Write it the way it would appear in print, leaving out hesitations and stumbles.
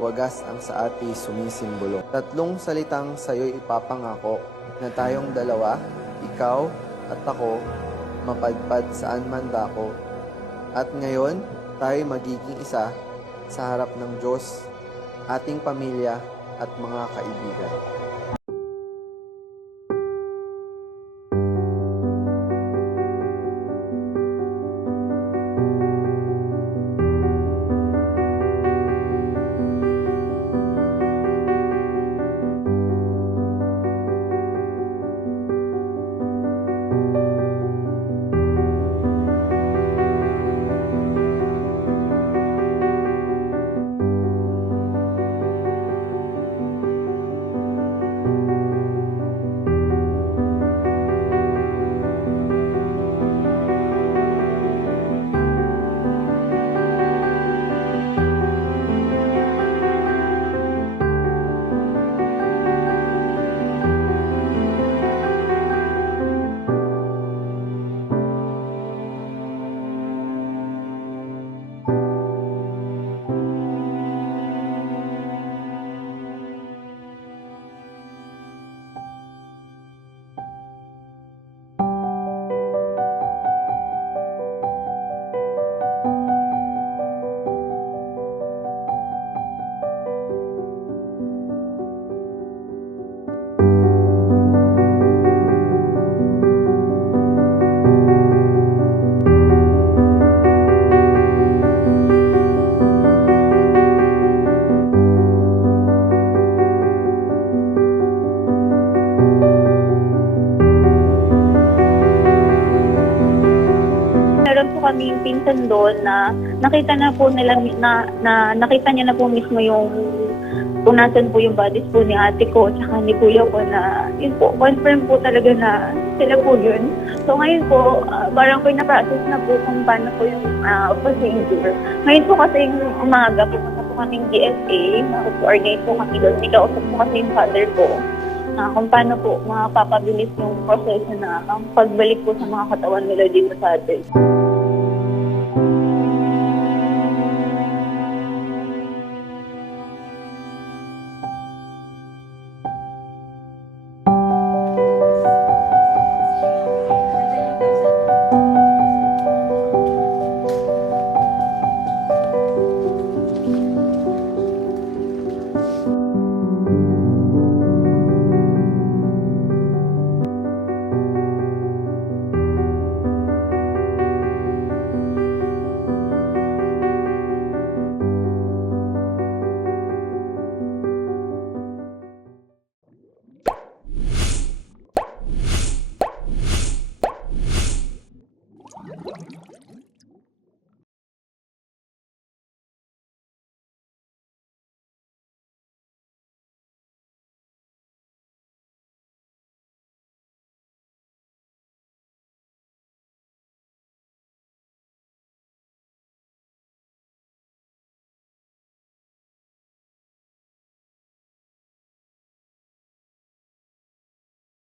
wagas ang sa ati sumisimbolo. Tatlong salitang sa'yo'y ipapangako na tayong dalawa, ikaw at ako, mapadpad saan man dako. At ngayon, tayo magiging isa sa harap ng Diyos, ating pamilya at mga kaibigan. Meron po kaming pinsan doon na nakita na po nila na nakita niya na po mismo yung kung nasan po yung bodies po ni ate ko at saka ni kuya ko na yun po, confirm po talaga na sila po yun. So ngayon po, parang po na-process na po kung paano po yung procedure. Ngayon po kasi yung umaga, pumunta po kaming DSA, mag-coordinate po kami doon. Nikausap po kasi yung father ko kung paano po mapapabilis yung proseso na pagbalik po sa mga katawan nila dito sa atin.